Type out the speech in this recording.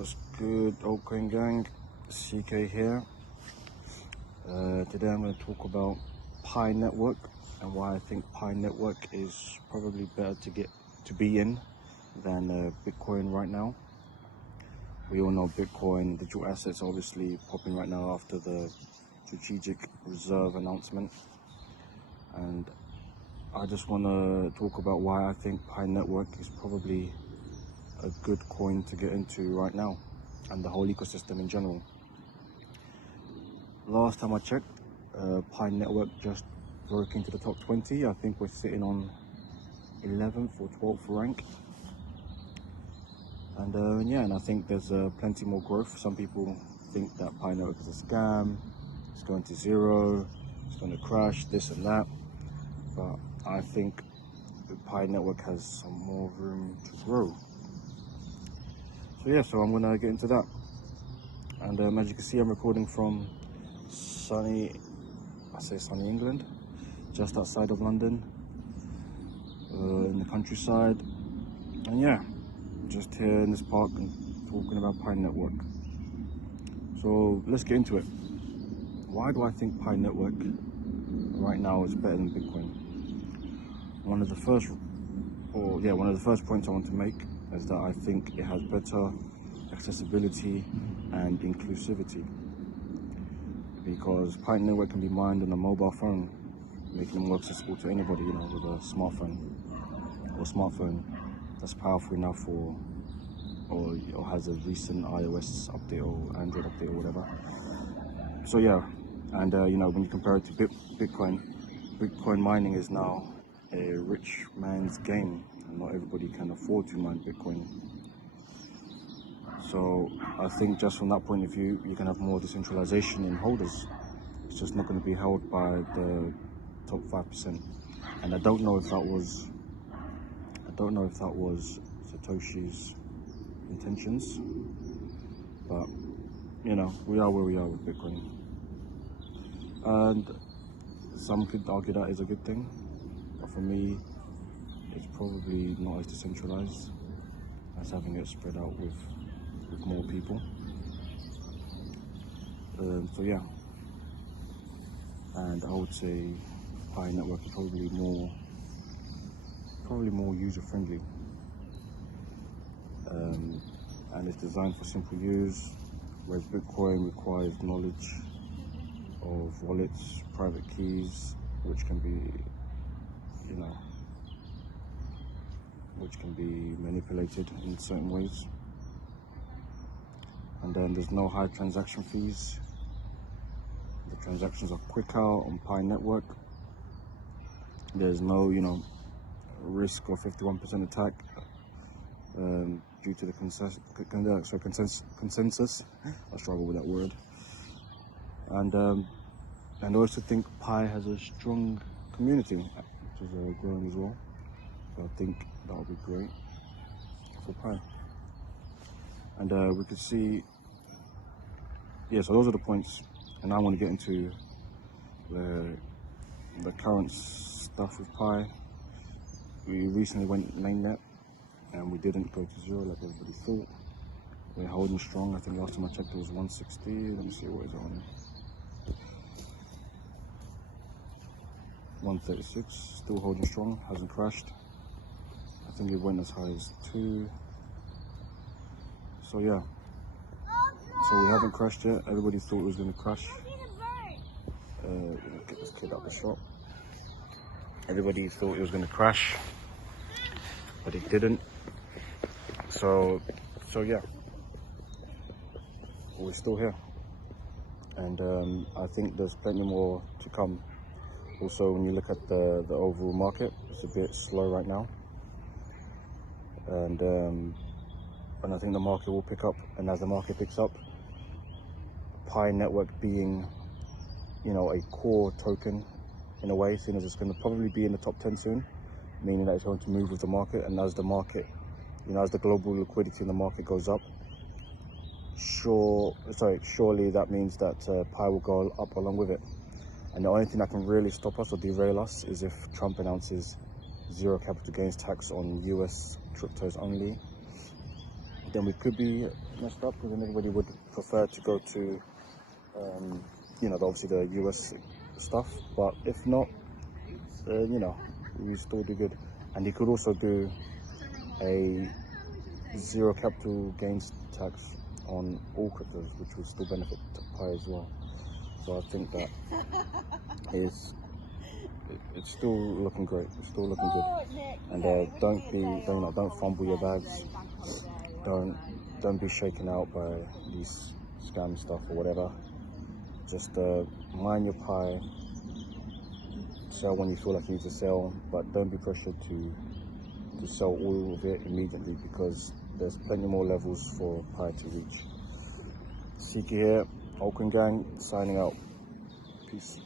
What's good, altcoin gang? CK here. Today I'm going to talk about Pi Network and why I think Pi Network is probably better to be in than Bitcoin right now. We all know Bitcoin, digital assets, obviously popping right now after the strategic reserve announcement, and I just want to talk about why I think Pi Network is probably a good coin to get into right now, and the whole ecosystem in general. Last time I checked, Pi Network just broke into the top 20. I think we're sitting on 11th or 12th rank. And yeah, and I think there's plenty more growth. Some people think that Pi Network is a scam, it's going to zero, it's going to crash, this and that. But I think the Pi Network has some more room to grow. So yeah, so I'm gonna get into that. And as you can see, I'm recording from sunny England, just outside of London, in the countryside. And yeah, just here in this park and talking about Pi Network. So let's get into it. Why do I think Pi Network right now is better than Bitcoin? One of the first points I want to make is that I think it has better accessibility and inclusivity, because Pi Network can be mined on a mobile phone, making it more accessible to anybody, with a smartphone that's powerful enough or has a recent iOS update or Android update or whatever. So yeah, and when you compare it to Bitcoin mining is now a rich man's game, and not everybody can afford to mine Bitcoin. So I think just from that point of view, you can have more decentralization in holders. It's just not going to be held by the top 5%. And I don't know if that was Satoshi's intentions, but we are where we are with Bitcoin. And some could argue that is a good thing, but for me, it's probably not as decentralized as having it spread out with more people. So yeah, and I would say Pi Network is probably more user-friendly, and it's designed for simple use, whereas Bitcoin requires knowledge of wallets, private keys, which can be manipulated in certain ways. And then there's no high transaction fees. The transactions are quicker on Pi Network. There's no risk of 51% attack due to the consensus. I struggle with that word. And I also think Pi has a strong community, which is growing as well. So I think that would be great for Pi. And we could see, so those are the points. And I want to get into the current stuff with Pi. We recently went mainnet, and we didn't go to zero like everybody thought. We're holding strong. I think last time I checked it was 160. Let me see what is on. 136, still holding strong, hasn't crashed. I think it went as high as 2. So yeah, so we haven't crashed yet. Everybody thought it was going to crash. Get this kid out the shop. Everybody thought it was going to crash, but it didn't. So yeah, we're still here, and I think there's plenty more to come. Also, when you look at the overall market, it's a bit slow right now, and I think the market will pick up. And as the market picks up, Pi Network being, a core token in a way, seeing as it's going to probably be in the top 10 soon, meaning that it's going to move with the market. And as the market, as the global liquidity in the market goes up, surely that means that Pi will go up along with it. And the only thing that can really stop us or derail us is if Trump announces zero capital gains tax on US cryptos only, then we could be messed up, because then everybody would prefer to go to, obviously the US stuff. But if not, we still do good. And he could also do a zero capital gains tax on all cryptos, which would still benefit Pi as well. So I think that it's still looking great. It's still looking good. And don't fumble your bags. Don't be shaken out by these scam stuff or whatever. Just mind your Pi. Sell when you feel like you need to sell, but don't be pressured to sell all of it immediately, because there's plenty more levels for Pi to reach. Siki here, Oakland Gang, signing out. Peace.